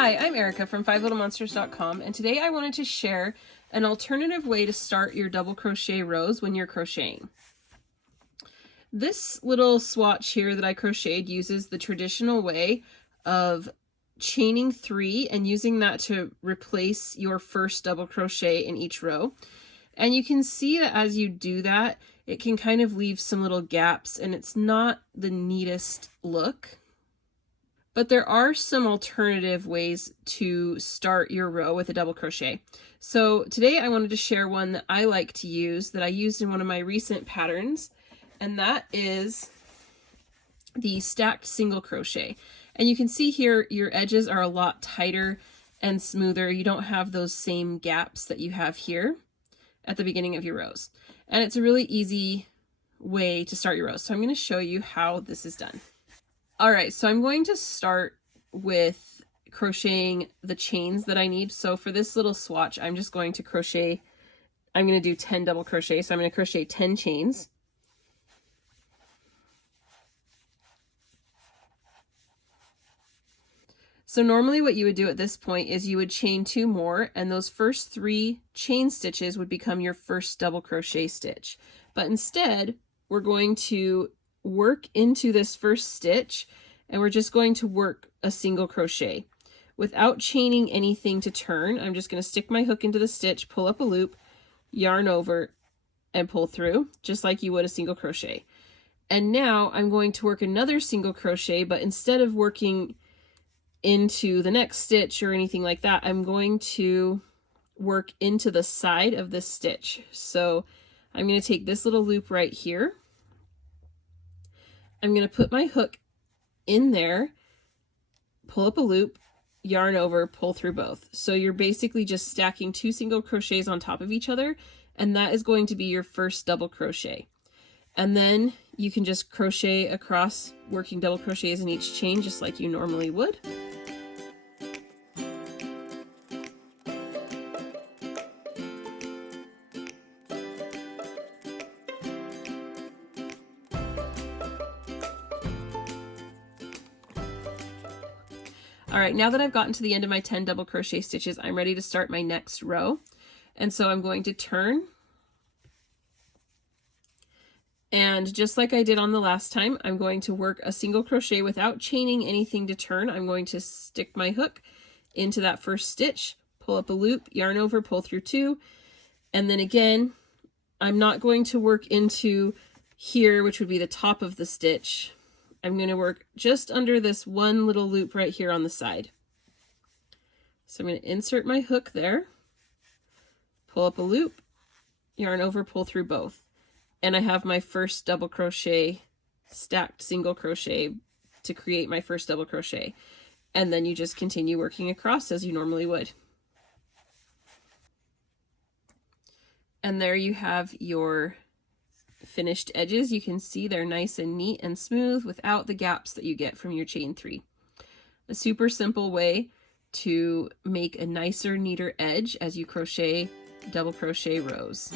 Hi, I'm Erica from fivelittle-monsters.com, and today I wanted to share an alternative way to start your double crochet rows when you're crocheting. This little swatch here that I crocheted uses the traditional way of chaining 3 and using that to replace your first double crochet in each row. And you can see that as you do that, it can kind of leave some little gaps, and it's not the neatest look. But there are some alternative ways to start your row with a double crochet. So today I wanted to share one that I like to use, that I used in one of my recent patterns, and that is the stacked single crochet. And you can see here your edges are a lot tighter and smoother. You don't have those same gaps that you have here at the beginning of your rows. And it's a really easy way to start your rows. So I'm going to show you how this is done. All right, so I'm going to start with crocheting the chains that I need. So for this little swatch, I'm just going to crochet, I'm going to do 10 double crochet. So I'm going to crochet 10 chains. So normally what you would do at this point is you would chain 2 more, and those first 3 chain stitches would become your first double crochet stitch. But instead, we're going to work into this first stitch, and we're just going to work a single crochet without chaining anything to turn. I'm just going to stick my hook into the stitch, pull up a loop, yarn over, and pull through just like you would a single crochet. And now I'm going to work another single crochet, but instead of working into the next stitch or anything like that, I'm going to work into the side of this stitch. So I'm going to take this little loop right here. I'm going to put my hook in there, pull up a loop, yarn over, pull through both. So you're basically just stacking 2 single crochets on top of each other, and that is going to be your first double crochet. And then you can just crochet across, working double crochets in each chain just like you normally would. All right, now that I've gotten to the end of my 10 double crochet stitches, I'm ready to start my next row. And so I'm going to turn. And just like I did on the last time, I'm going to work a single crochet without chaining anything to turn. I'm going to stick my hook into that first stitch, pull up a loop, yarn over, pull through 2. And then again, I'm not going to work into here, which would be the top of the stitch. I'm going to work just under this one little loop right here on the side. So I'm going to insert my hook there, pull up a loop, yarn over, pull through both. And I have my first double crochet, stacked single crochet to create my first double crochet. And then you just continue working across as you normally would. And there you have your finished edges. You can see they're nice and neat and smooth without the gaps that you get from your chain 3. A super simple way to make a nicer, neater edge as you crochet double crochet rows.